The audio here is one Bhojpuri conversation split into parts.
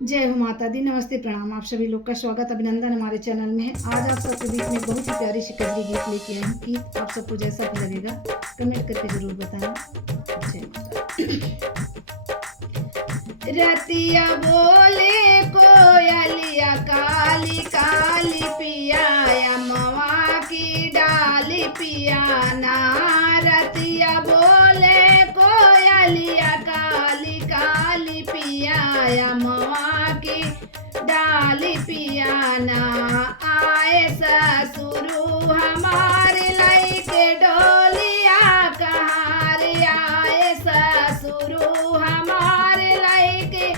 जय हो माता दी। नमस्ते, प्रणाम। आप सभी लोग का स्वागत, अभिनंदन हमारे चैनल में है। आज आप सबके बीच में बहुत ही प्यारी सी कजरी गीत लेके आई हूँ। गीत आप सबको जैसा भी लगेगा कमेंट करके जरूर बताना। जय माता। रतिया बोले कोयलिया काली काली पिया अम्मा की डाली पिया ना। रतिया बोले कोयलिया काली काली पिया अम्मा की डाली पिया ना। आए ससुरु हमारे लइके डोलिया कहारे। आए ससुरु हमारे लइके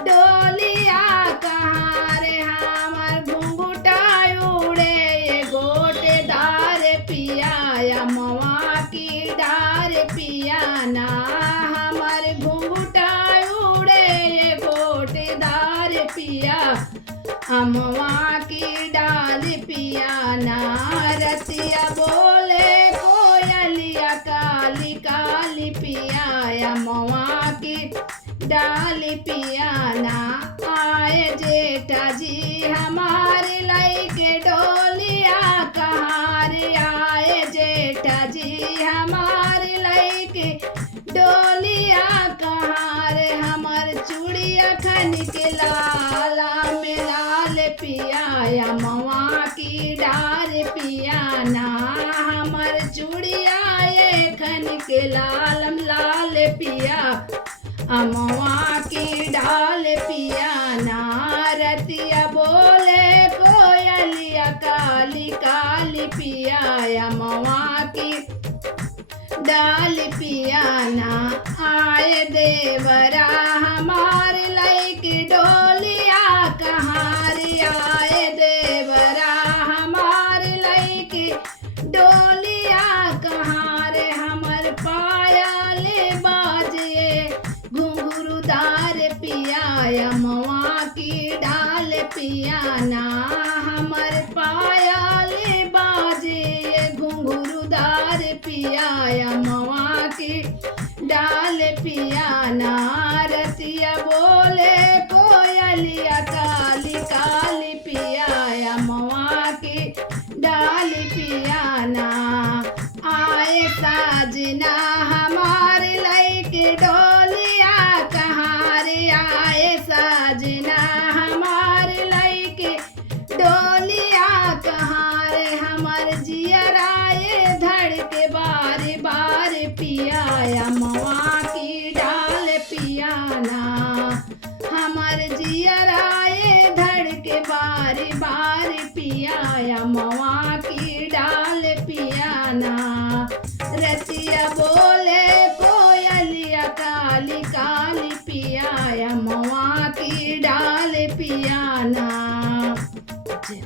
डोलिया कहारे। हमर घुंघुटा उड़े ये गोटेदार पिया अम्मा की डार पिया ना। हमर घुंघुटा उड़े ये गोटेदार पिया अम्मा की डाल पिया ना। रतिया बोले कोयलिया काली काली पिया अम्मा की डाल पिया ना। आए जेठा जी हमारे लइके डोलिया कहारे। आए जेठा जी हमारे लइके डोलिया कहारे। हमर चूड़िया खन के लाला में लाल पिया अम्मा की डार पिया ना। हमर चूड़िया ये खन के लाल लाल पिया अम्मा की डाल पिया ना। रतिया बोले कोयलिया काली काली पिया अम्मा की डाल पिया ना। आए देवरा हमारे लइके डोलिया कहारे। आए देवरा हमारे लइके डोलिया कहारे। हमर पायले बाजे घुंघरूदार पिया अम्मा की डाल पिया ना। हमर पायले बाजे घुंघरूदार पिया अम्मा की डाल पिया ना। रतिया बोले कोयलिया काली काली पिया अम्मा की डाल पिया ना। आए साजना हमारे लइके डोलिया कहारे। आए साजना हमारे लइके डोलिया कहारे। हमर जियराए धड़ के बार बार पिया अम्मा की डाल पिया ना। हमर जियराए धड़ के बार बार पिया अम्मा की डाल पिया ना। रतिया बोले कोयलिया काली काली पिया अम्मा की डाल पिया ना। जय